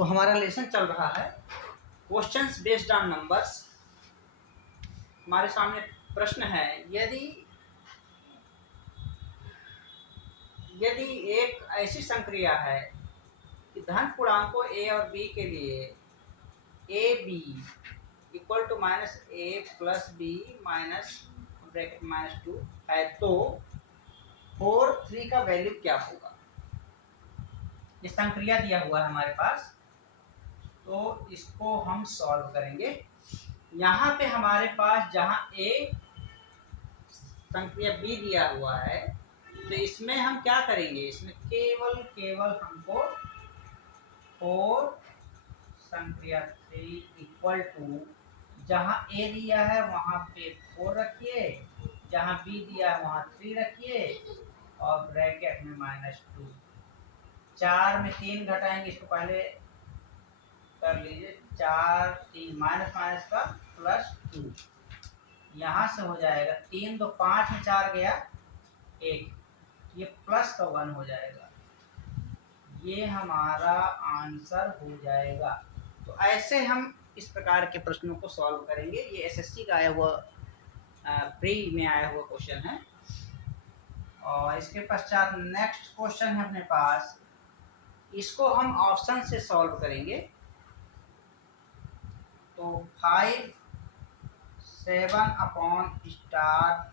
तो हमारा लेसन चल रहा है क्वेश्चंस बेस्ड ऑन नंबर्स। हमारे सामने प्रश्न है, यदि एक ऐसी संक्रिया है कि धन पूर्णांकों a और b के लिए a b equal to minus a plus b minus bracket minus 2 है, तो 4 3 का वैल्यू क्या होगा। ये संक्रिया दिया हुआ है हमारे पास, तो इसको हम सॉल्व करेंगे। यहाँ पे हमारे पास जहाँ ए संक्रिया बी दिया हुआ है, तो इसमें हम क्या करेंगे, इसमें केवल हमको 4 संक्रिया 3 इक्वल टू जहाँ ए दिया है वहाँ पे 4 रखिए, जहाँ बी दिया है वहाँ 3 रखिए और ब्रैकेट में -2। 4 में 3 घटाएंगे, इसको पहले कर लीजिए। 4 3 माइनस माइनस का +2, यहाँ से हो जाएगा 3 2 5 में 4 गया 1, ये प्लस का 1 हो जाएगा। ये हमारा आंसर हो जाएगा। तो ऐसे हम इस प्रकार के प्रश्नों को सॉल्व करेंगे। ये एसएससी का आया हुआ प्री में आया हुआ क्वेश्चन है। और इसके पश्चात नेक्स्ट क्वेश्चन है अपने पास, इसको हम ऑप्शन से सॉल्व करेंगे। तो 5 7 upon star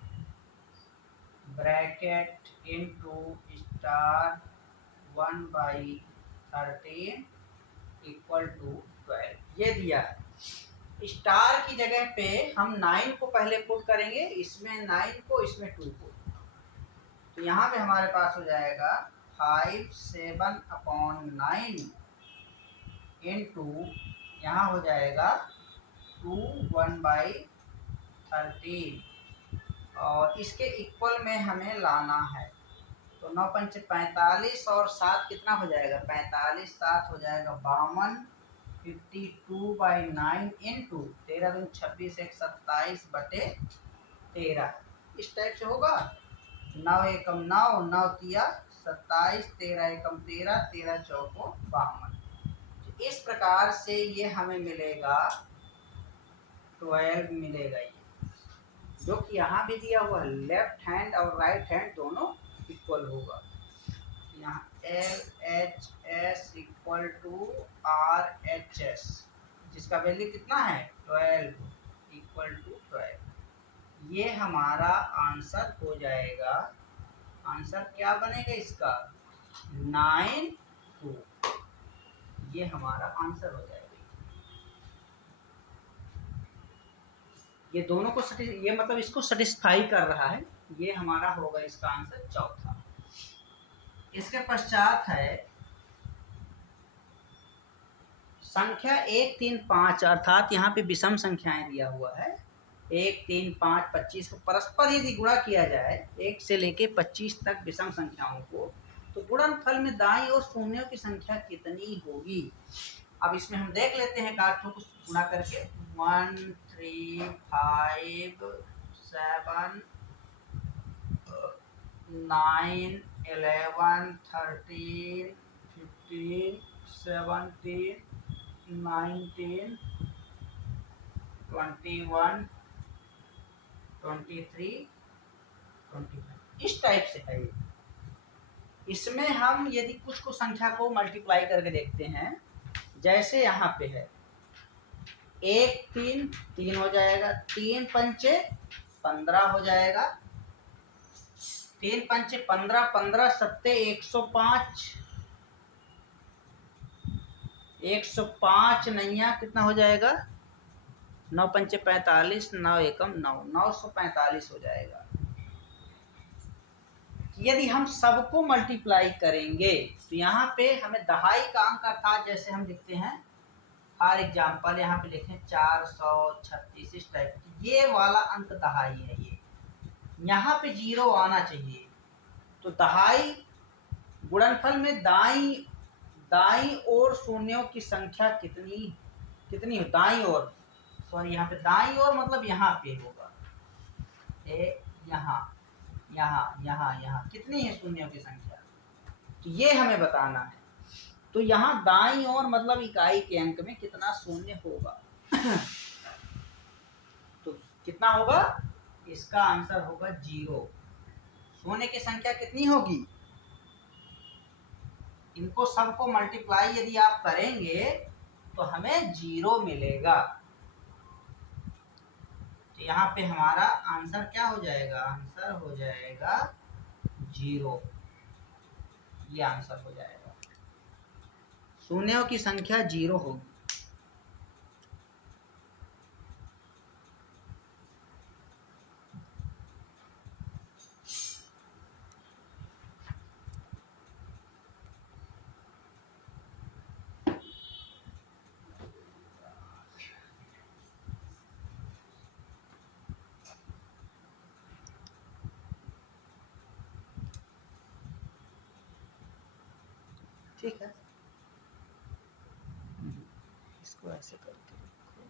bracket into star 1/13 equal to 12 ये दिया है। स्टार की जगह पे हम 9 को पहले पुट करेंगे, इसमें 9 को, इसमें 2 को। तो यहाँ पे हमारे पास हो जाएगा 5 7 अपॉन 9 इनटू यहाँ हो जाएगा 2 1/13 और इसके इक्वल में हमें लाना है। तो 9 पंचे 45 और 7 कितना हो जाएगा, 45 7 हो जाएगा 52, 52/9 इंटू 13 दूनी 26 1 27/13 इस टाइप से होगा। 9 एकम 9 9 तिया 27 13 एकम 13 13 चौको 52। इस प्रकार से ये हमें मिलेगा 12 मिलेगा, ये जो कि यहाँ भी दिया हुआ है। लेफ्ट हैंड और राइट हैंड दोनों इक्वल होगा। यहाँ LHS इक्वल टू RHS, जिसका वैल्यू कितना है 12 इक्वल टू 12। ये हमारा आंसर हो जाएगा। आंसर क्या बनेगा इसका 9 2, ये हमारा आंसर हो जाएगा। ये दोनों को ये मतलब इसको सेटिस्फाई कर रहा है, ये हमारा होगा इसका आंसर चौथा। इसके पश्चात है संख्या 1 3 5, अर्थात यहाँ पे विषम संख्याएं दिया हुआ है। 1 3 5 25 को परस्पर यदि गुणा किया जाए 1 से लेके 25 तक विषम संख्याओं को, तो गुणनफल में दाईं ओर शून्यों की संख्या कितनी होगी। अब इसमें हम देख लेते हैं काठों को गुणा करके। 1 3 5 7 9 11 13 15 17 19 21 23 25 इस टाइप से है। इसमें हम यदि कुछ को संख्या को मल्टीप्लाई करके देखते हैं, जैसे यहाँ पे है 1 3 3 हो जाएगा, 3 पंचे 15 हो जाएगा, 3 पंचे 15 15 सत्ते 105, 105 नैया कितना हो जाएगा 9 पंचे 45 9 एकम 9 945 हो जाएगा। यदि हम सबको मल्टीप्लाई करेंगे तो यहाँ पे हमें दहाई का अंक, अर्थात जैसे हम लिखते हैं फॉर एग्जाम्पल यहाँ पे लिखें 436 इस टाइप, ये वाला अंक दहाई है। ये यहाँ पे 0 आना चाहिए। तो दहाई गुणनफल में दाईं ओर शून्यों की संख्या कितनी हो, दाईं ओर, सॉरी यहाँ पे दाईं ओर मतलब यहाँ पे होगा, यहाँ कितनी है शून्यों की संख्या, तो ये हमें बताना है। तो यहाँ दाईं ओर मतलब इकाई के अंक में कितना शून्य होगा? तो कितना होगा? इसका आंसर होगा 0। शून्य की संख्या कितनी होगी? इनको सबको मल्टीप्लाई यदि आप करेंगे तो हमें 0 मिलेगा। तो यहाँ पे हमारा आंसर क्या हो जाएगा? आंसर हो जाएगा 0। ये आंसर हो जाएगा। शून्यों की संख्या 0 होगी। ठीक है, इसको ऐसे करके रखो।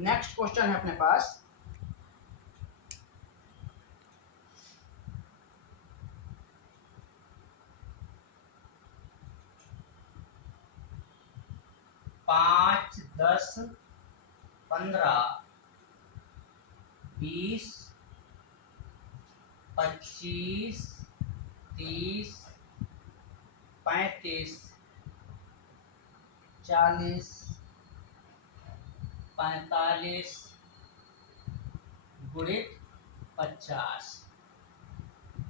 नेक्स्ट क्वेश्चन है अपने पास, पाँच, 10, 15, 20, 25, 30, 35, 40, 45 गुणित 50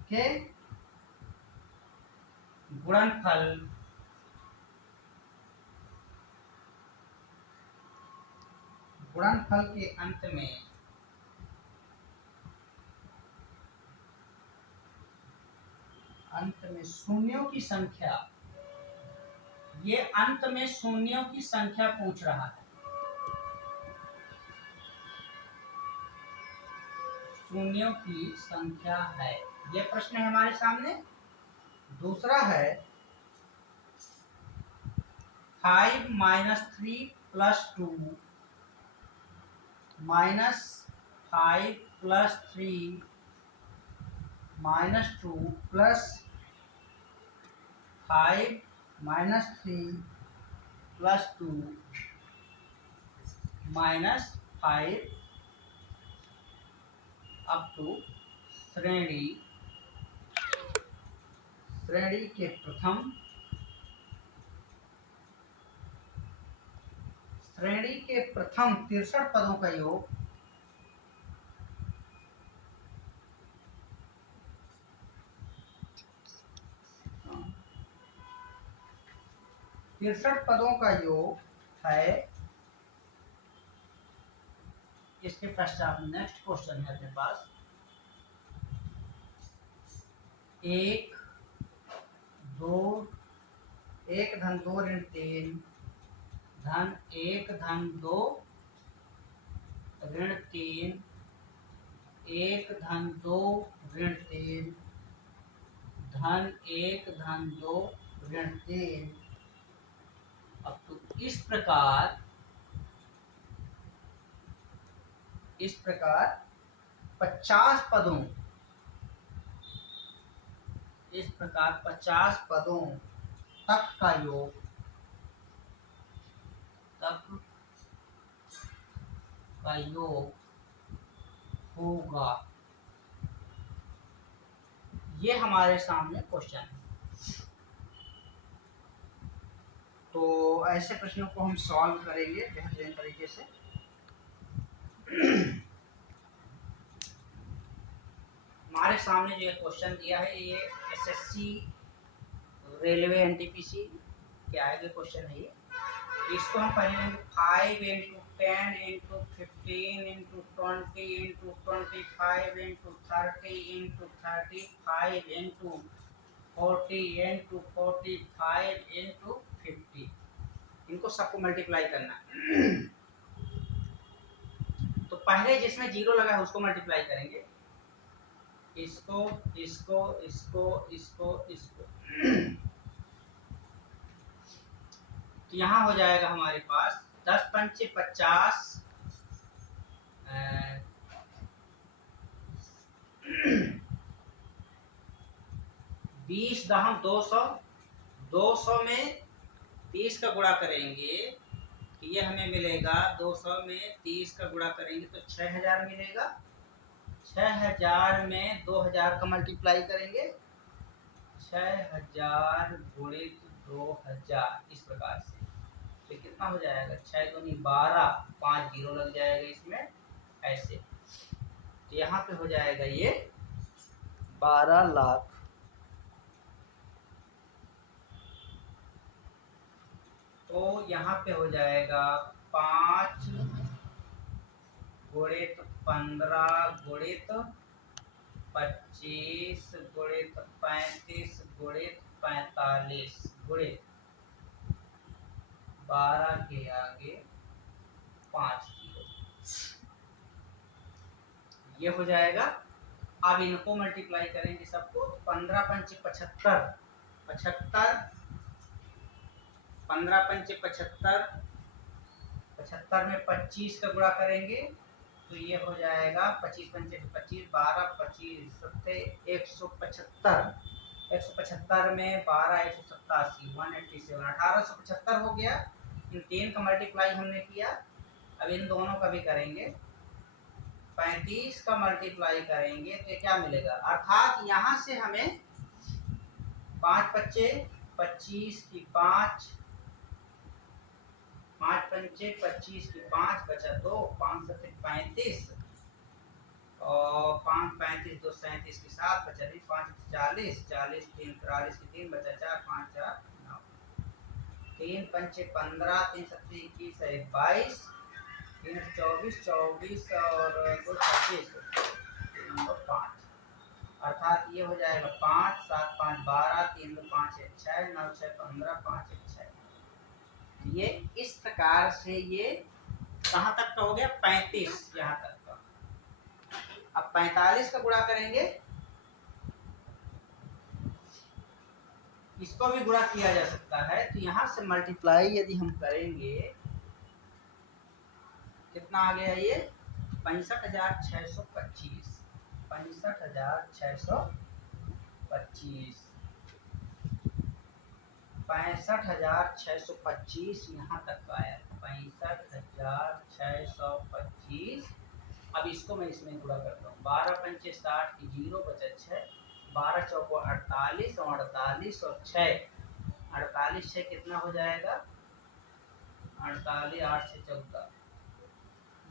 के गुणनफल के अंत में शून्यों की संख्या, ये अंत में शून्यों की संख्या पूछ रहा है। शून्यों की संख्या है, ये प्रश्न है हमारे सामने। दूसरा है 5 - 3 + 2 -5 + 3 -2 + 5 - 3 + 2 -5 अप टू श्रेणी के प्रथम श्रेणी के प्रथम 63 पदों का योग 63 पदों का योग है। इसके पश्चात नेक्स्ट क्वेश्चन है अपने पास, 1, 2, 1 धन 2 ऋण 3 धन 1 धन 2 ऋण 3 1 धन 2 ऋण 3 धन 1 धन 2 ऋण 3। अब तो इस प्रकार 50 पदों, इस प्रकार 50 पदों तक का योग होगा। ये हमारे सामने क्वेश्चन है। तो ऐसे प्रश्नों को हम सॉल्व करेंगे बेहतरीन तरीके से। हमारे सामने जो क्वेश्चन दिया है ये एसएससी रेलवे एनटीपीसी के आगे क्वेश्चन है ये। इसको हम पहले लेंगे 5 × 10 × 15 × 20 × 25 × 30 × 35 × 40 × 45 × 50। इनको सबको मल्टीप्लाई करना है। तो पहले जिसमें 0 लगा है उसको मल्टीप्लाई करेंगे, इसको इसको इसको इसको इसको। तो यहाँ हो जाएगा हमारे पास 10 × 5 = 50, 20 दहम 200, 200 में 30 का गुणा करेंगे तो ये हमें मिलेगा, 200 में 30 का गुणा करेंगे तो 6000 मिलेगा। 6000 में 2000 का मल्टीप्लाई करेंगे, 6000 गुणित 2000 इस प्रकार से, तो कितना हो जाएगा, 6 दूनी 12, 5 जीरो लग जाएगा इसमें ऐसे, तो यहाँ पे हो जाएगा ये 12 लाख। तो यहाँ पे हो जाएगा 5 गुणित 15 गुणित 25 गुणित 35 गुणित 45 गुणित 12 के आगे 5 जीरो, ये हो जाएगा। अब इनको मल्टीप्लाई करेंगे सबको, 15 पंचे 75, 75, 15 पंचे 75, 75 में 25 का गुणा करेंगे तो ये हो जाएगा 25 पंचे 25, 12 25 सत्ते 175, 175 में 12 187, 187, 1875 हो गया। इन तीन का मल्टीप्लाई हमने किया, अब इन दोनों का भी करेंगे, 35 का मल्टीप्लाई करेंगे तो क्या मिलेगा, अर्थात यहाँ से हमें 5 बच्चे 25 की 5, 5 पंचे 25 की 5 बचा 2, 5 सत्ते 35 और 5 35 2 37 की 7 बचा 5 40, 40 3 43 की 3 बचा 4, 5 4 9, 3 पंचे 15, 3 सत्ते 21 है 22, 3 24 24 और 2 26, 3 5, अर्थात ये हो जाएगा 5 7 5 12, 3 2 5 1 6, 9 6 15, 5 1 6। ये इस प्रकार से ये कहाँ तक का हो गया, 35 यहाँ तक का। अब 45 का गुणा करेंगे, इसको भी गुणा किया जा सकता है, तो यहाँ से मल्टीप्लाई यदि हम करेंगे कितना आ गया ये 65,625, 65,625, 65,625 यहाँ तक का आया, 65,625। अब इसको मैं इसमें गुणा करता हूँ, 12 पंचे 60 की 0 बचा 6, 12 चौको 48 और 48 और 6, 48 6 कितना हो जाएगा, 48 8 से 14,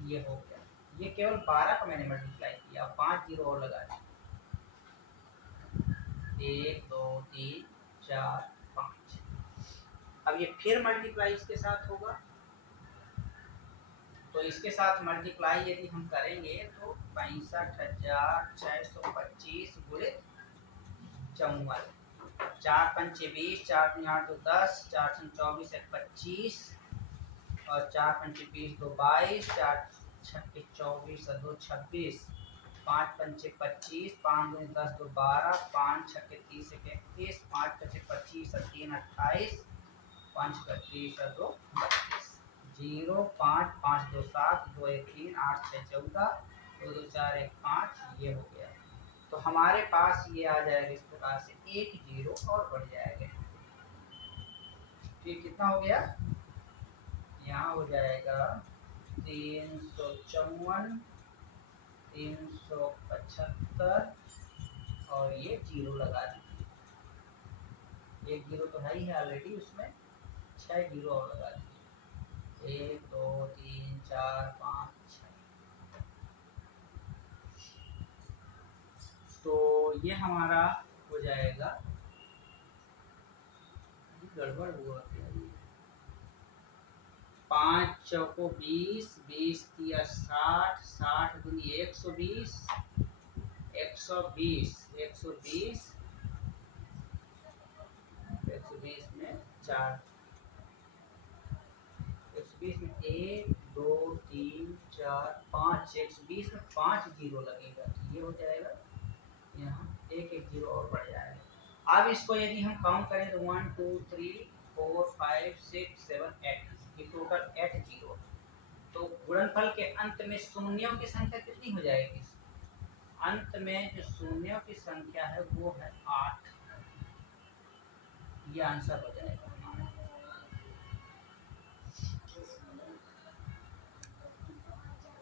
ये हो गया। ये केवल 12 का मैंने मल्टीप्लाई किया, 5 जीरो और लगा दिए, 1 2 3 4 5। अब ये फिर मल्टीप्लाई इसके साथ होगा, तो इसके साथ मल्टीप्लाई यदि हम करेंगे तो 65,625 गुणित 54, 4 पंचे 20, 4 दूनी 8 2 10, 4 24 1 25 और 4 पंचे 20 2 22, 4 छक्के 24 और 2 26, 5 पंचे 25, 5 दूनी 10 2 12, 5 छक्के 30 1 31, 5 पंचे 25 और 3 28, 5 31 और 2 32, 0 5 5 2 7, 2 1 3, 8 6 14, 2 2 4 1 5, ये हो गया। तो हमारे पास ये आ जाएगा इस प्रकार से, एक जीरो और बढ़ जाएगा, तो कितना हो गया, यहाँ हो जाएगा 354, 375 और ये जीरो लगा दीजिए, एक जीरो तो है ही है ऑलरेडी उसमें, 6 जीरो और लगा दीजिए, 1 2 3 4 5 6। तो ये हमारा हो जाएगा, गड़बड़ हुआ, 5 चौको 20, 20 तिया 60, 60 दूनी 120, 120, 120, 120 में 4, 120 में 1 2 3 4 5, 120 में 5 जीरो लगेगा, तो ये हो जाएगा, यहाँ एक एक जीरो और बढ़ जाएगा। अब इसको यदि हम काउंट करें तो 1 2 3 4 5 6 7 8, ये टोटल 8 जीरो। तो गुणनफल के अंत में शून्यों की संख्या कितनी हो जाएगी, अंत में जो शून्यों की संख्या है वो है 8। ये आंसर हो जाएगा।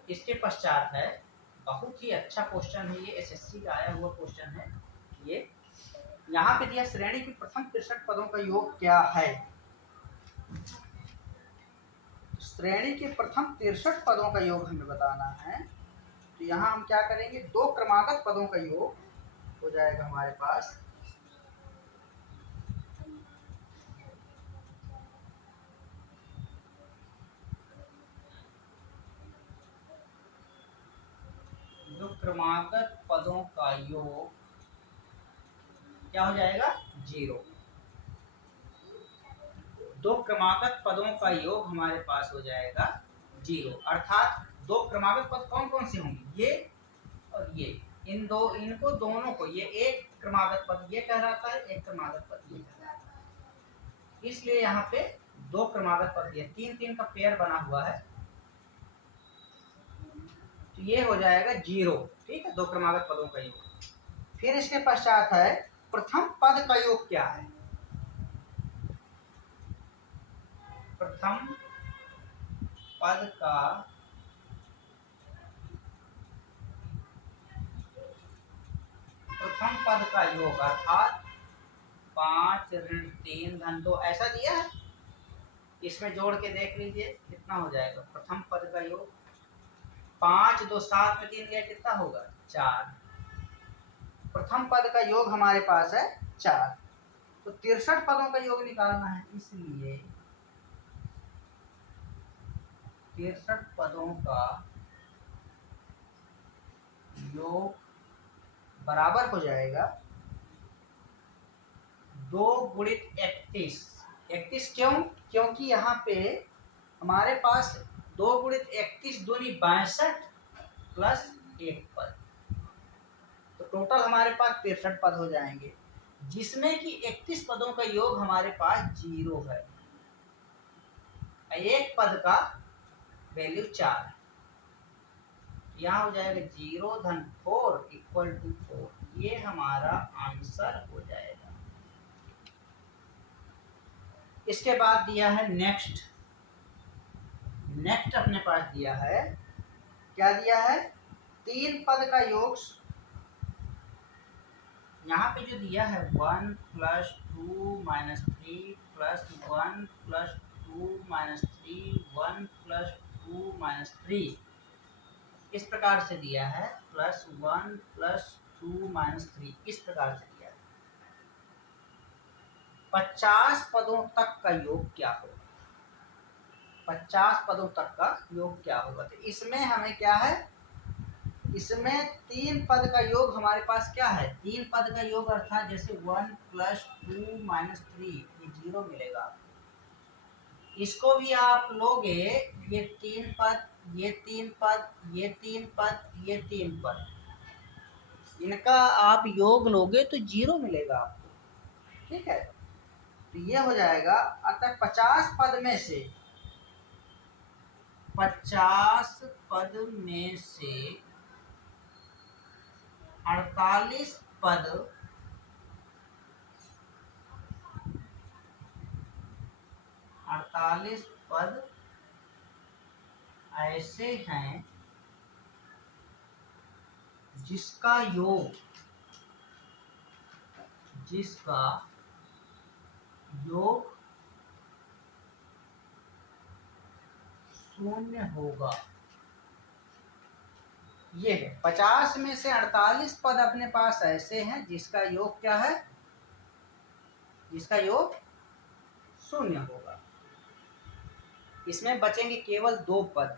इसके पश्चात है, बहुत ही अच्छा क्वेश्चन है ये, एसएससी का आया हुआ क्वेश्चन है ये। यहाँ पे दिया श्रेणी के प्रथम 63 पदों का योग क्या है। श्रेणी के प्रथम 63 पदों का योग हमें बताना है। तो यहाँ हम क्या करेंगे, दो क्रमागत पदों का योग हो जाएगा हमारे पास। दो क्रमागत पदों का योग क्या हो जाएगा, 0। दो क्रमागत पदों का योग हमारे पास हो जाएगा 0, अर्थात दो क्रमागत पद कौन कौन से होंगे, ये और ये। इनको दोनों को, ये एक क्रमागत पद ये कहलाता है, एक क्रमागत पद ये कहलाता है। इसलिए यहाँ पे दो क्रमागत पद दिए, 3-3 का पेयर बना हुआ है, तो ये हो जाएगा 0। ठीक है, दो क्रमागत पदों का योग। फिर इसके पश्चात है प्रथम पद का योग क्या है। प्रथम पद का योग अर्थात 5 ऋण 3 धन 2 ऐसा दिया है। इसमें जोड़ के देख लीजिए कितना हो जाएगा प्रथम पद का योग। 5 2 7 में 3 गया, कितना होगा 4। प्रथम पद का योग हमारे पास है 4। तो 63 पदों का योग निकालना है, इसलिए 63 पदों का योग बराबर हो जाएगा 2 गुणित 31। 31 क्यों, क्योंकि यहाँ पे हमारे पास 2 गुणित 31 दूनी 62 प्लस 1 पद, तो टोटल हमारे पास 63 पद हो जाएंगे, जिसमें कि 31 पदों का योग हमारे पास 0 है। एक पद का वैल्यू 4, यहाँ हो जाएगा 0 धन 4 इक्वल टू 4। ये हमारा आंसर हो जाएगा। इसके बाद दिया है नेक्स्ट। नेक्स्ट अपने पास दिया है, क्या दिया है, 3 पद का योग। यहाँ पे जो दिया है 1 + 2 - 3 + 1 + 2 - 3 1 + 2 - 3 इस प्रकार से दिया है, +1 + 2 - 3 इस प्रकार से दिया है। 50 पदों तक का योग क्या होगा, 50 पदों तक का योग क्या होगा। तो इसमें हमें क्या है, इसमें 3 पद का योग हमारे पास क्या है, 3 पद का योग अर्थात जैसे 1 + 2 - 3 ये 0 मिलेगा। इसको भी आप लोगे, ये 3 पद, ये 3 पद, ये 3 पद, ये 3 पद, इनका आप योग लोगे तो 0 मिलेगा आपको। ठीक है, तो ये हो जाएगा, अतः 50 पद में से 48 पद ऐसे हैं जिसका योग 0 होगा। ये है 50 में से 48 पद अपने पास ऐसे हैं जिसका योग क्या है, जिसका योग 0 होगा। इसमें बचेंगे केवल 2 पद,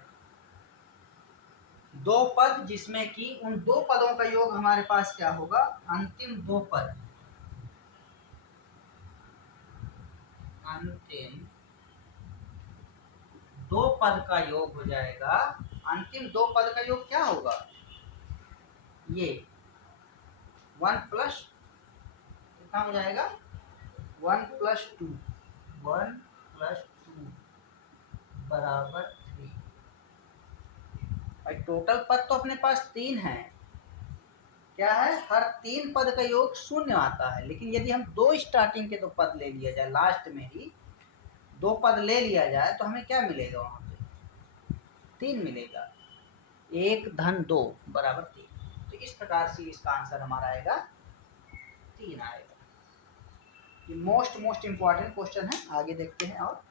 2 पद जिसमें कि उन 2 पदों का योग हमारे पास क्या होगा, अंतिम 2 पद, अंतिम 2 पद का योग हो जाएगा। अंतिम 2 पद का योग क्या होगा, ये 1 प्लस कितना हो जाएगा, 1 + 2 बराबर 3। और टोटल पद तो अपने पास 3 है, क्या है, हर 3 पद का योग 0 आता है, लेकिन यदि हम 2 स्टार्टिंग के 2 पद ले लिया जाए, लास्ट में ही 2 पद ले लिया जाए तो हमें क्या मिलेगा, वहां पे 3 मिलेगा। 1 धन 2 बराबर 3। तो इस प्रकार से इसका आंसर हमारा आएगा 3 आएगा। ये मोस्ट इंपॉर्टेंट क्वेश्चन है, आगे देखते हैं। और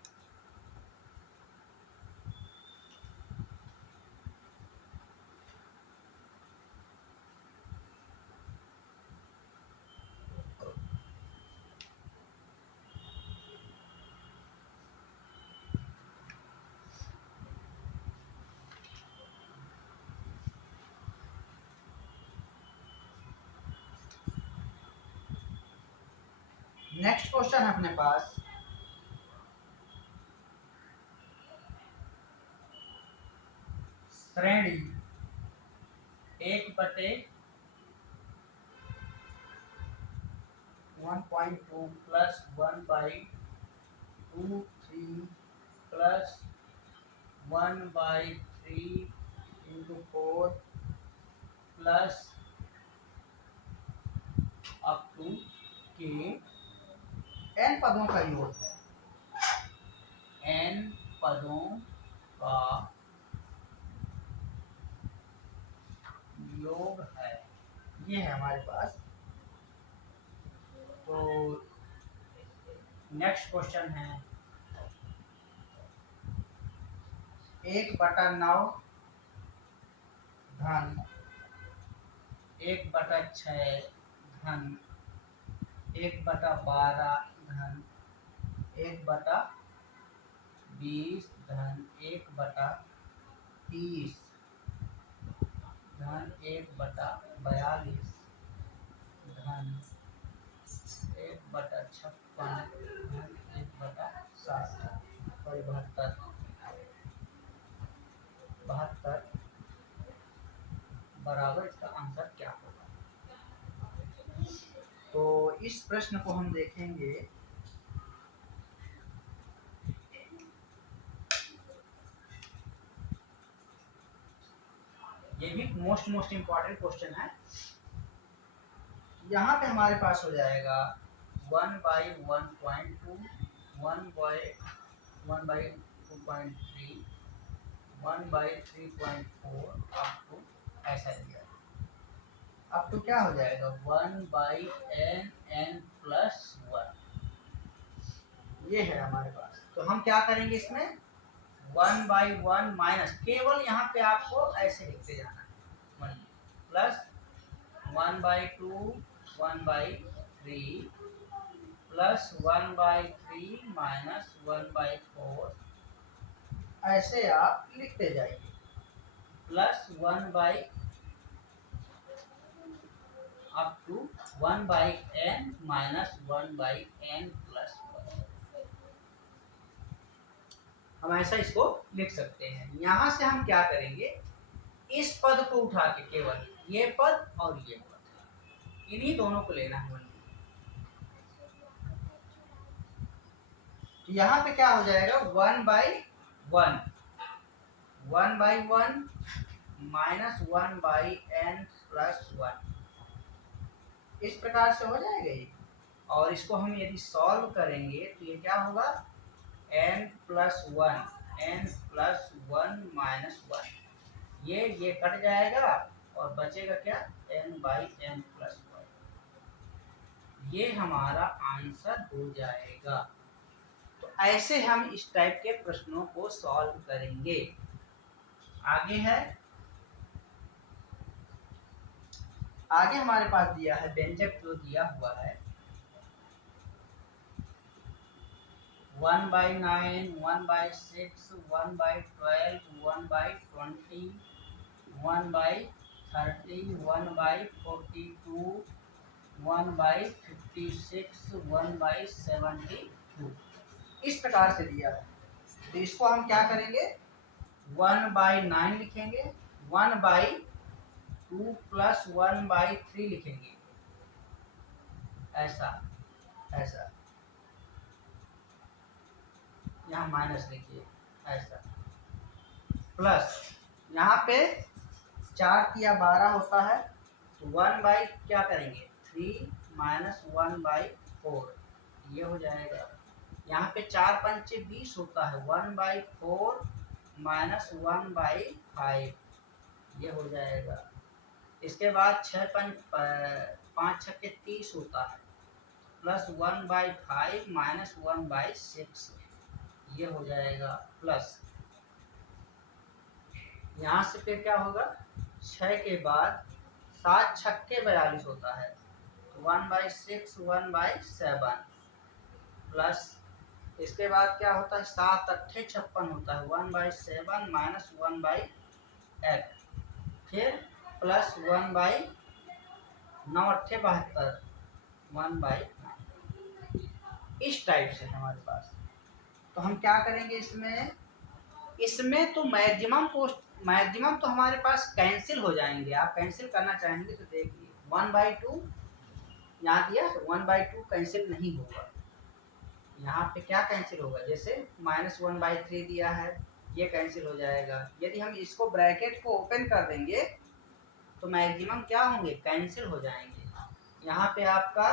नेक्स्ट क्वेश्चन है अपने पास, श्रेणी 1/1.2 plus 1/2 plus 1/3 into 4 plus up to के n पदों का योग है। n पदों का योग है, ये है हमारे पास। तो नेक्स्ट क्वेश्चन है 1/9 धन 1/6 धन 1/12 धन 1/20 धन 1/30 धन 1/42 धन 1/56 धन 1/60 और 72 बराबर इसका आंसर क्या होगा। तो इस प्रश्न को हम देखेंगे, ये भी मोस्ट इंपॉर्टेंट क्वेश्चन है। यहाँ पे हमारे पास हो जाएगा 1/1.2 1/1/2.3 1/3.4 अप टू ऐसा दिया। अब तो क्या हो जाएगा 1/n प्लस 1, ये है हमारे पास। तो हम क्या करेंगे इसमें 1/1 माइनस, केवल यहाँ पे आपको ऐसे लिखते जाना है, प्लस 1/2 1/3 प्लस 1/3 माइनस 1/4, ऐसे आप लिखते जाइए, plus 1 up to 1/n minus 1/n plus 1। हम ऐसा इसको लिख सकते हैं। यहाँ से हम क्या करेंगे, इस पद को उठा के केवल ये पद और ये पद, इन्हीं दोनों को लेना है। तो यहाँ पे क्या हो जाएगा 1/1 1/1 माइनस 1/n प्लस 1, इस प्रकार से हो जाएगा ये। और इसको हम यदि सॉल्व करेंगे तो ये क्या होगा n प्लस 1 माइनस 1, ये कट जाएगा और बचेगा क्या n/n प्लस 1, ये हमारा आंसर हो जाएगा। तो ऐसे हम इस टाइप के प्रश्नों को सॉल्व करेंगे। आगे हमारे पास दिया है व्यंजक, जो दिया हुआ है 1/9 1/6 1/12 1/20 1/30 1/42 1/56 1/72, इस प्रकार से दिया है। तो इसको हम क्या करेंगे 1/9 लिखेंगे, 1/2 प्लस 1/3 लिखेंगे, ऐसा यहाँ माइनस लिखिए ऐसा, प्लस यहाँ पे 4 तिया 12 होता है, तो 1 बाई क्या करेंगे 3 माइनस 1/4 ये हो जाएगा। यहाँ पे 4 पंचे 20 होता है 1/4 माइनस 1/5 ये हो जाएगा। इसके बाद 5 छक्के 30 होता है प्लस 1/5 माइनस 1/6 ये हो जाएगा प्लस यहाँ से फिर क्या होगा 6 के बाद 7 छक्के 42 होता है 1/6 1/7 प्लस इसके बाद क्या होता है 7 अट्ठे 56 होता है 1/7 माइनस 1/8 फिर प्लस 1/9 अट्ठे 72 1/9 इस टाइप से हमारे पास। तो हम क्या करेंगे इसमें तो मैक्सिमम तो हमारे पास कैंसिल हो जाएंगे। आप कैंसिल करना चाहेंगे तो देखिए 1/2 यहाँ दिया तो 1/2 कैंसिल नहीं होगा। यहाँ पे क्या कैंसिल होगा जैसे -1/3 दिया है ये कैंसिल हो जाएगा। यदि हम इसको ब्रैकेट को ओपन कर देंगे तो मैक्सिमम क्या होंगे कैंसिल हो जाएंगे। यहाँ पे आपका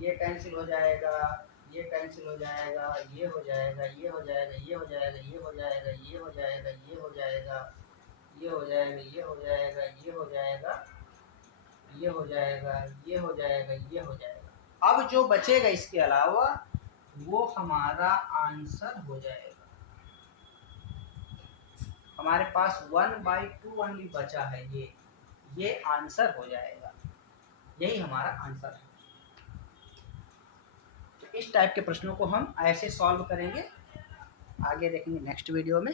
ये कैंसिल हो जाएगा ये कैंसिल हो जाएगा ये हो जाएगा ये हो जाएगा ये हो जाएगा ये हो जाएगा ये हो जाएगा ये हो जाएगा ये हो जाएगा ये हो जाएगा ये हो जाएगा ये हो जाएगा ये हो जाएगा ये हो जाएगा। अब जो बचेगा इसके अलावा वो हमारा आंसर हो जाएगा। हमारे पास 1/2 ओनली बचा है ये आंसर हो जाएगा। यही हमारा आंसर है। तो इस टाइप के प्रश्नों को हम ऐसे सॉल्व करेंगे। आगे देखेंगे नेक्स्ट वीडियो में।